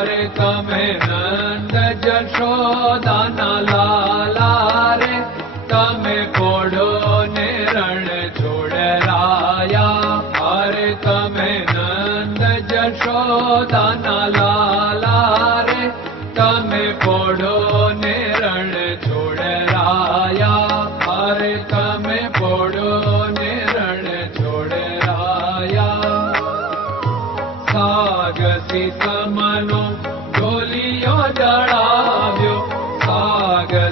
करता में नंद जशोदा नाला रे तमे कोडो ने रण छोड़ राया हरे तमे नंद जशोदा नाला रे तमे कोडो ने रण छोड़ राया हरे तम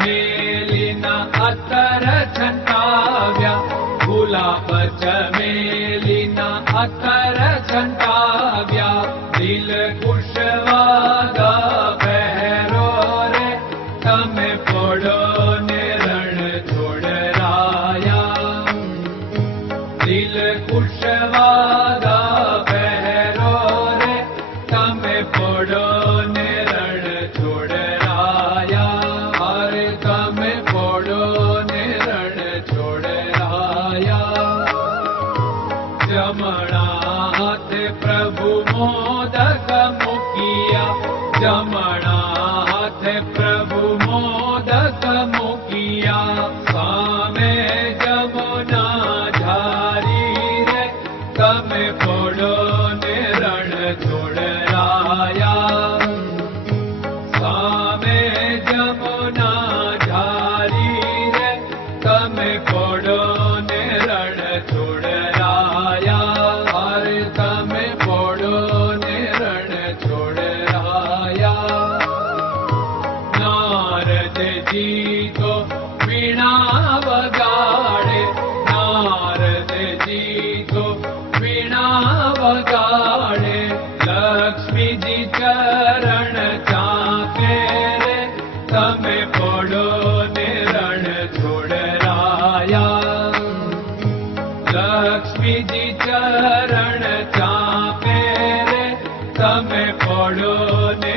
मेलिना अत्र जन्ताव्या भूला जलिना अत्र on. लक्ष्मी चरण पडो निर लक्ष्मी लीजी चरण रे तमे पडो ने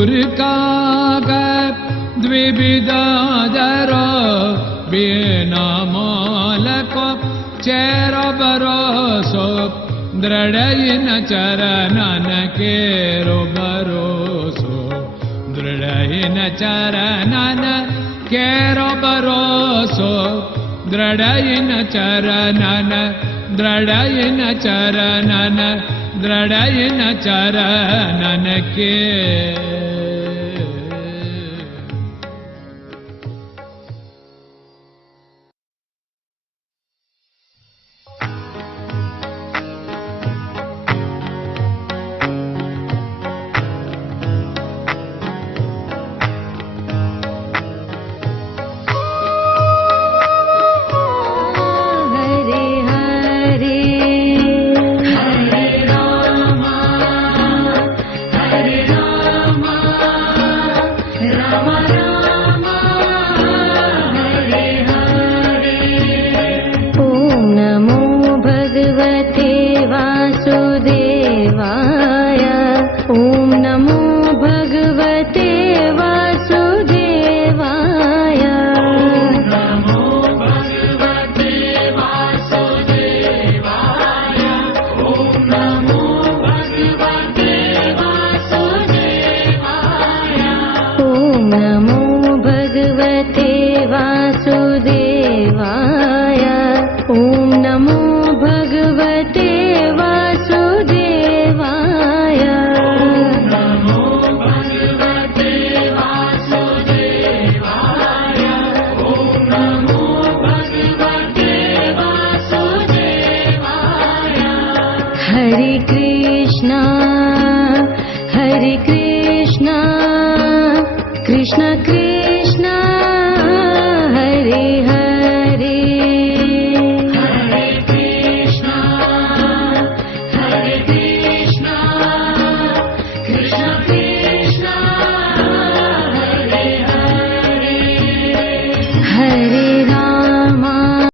गिविधरो बल को चेरो दृढयिन चरणन केरो भरोसो दृढयिन चरणन केरो दृढयिन चरणन द्रडय न चरन द्रडय न चरन Come on now. te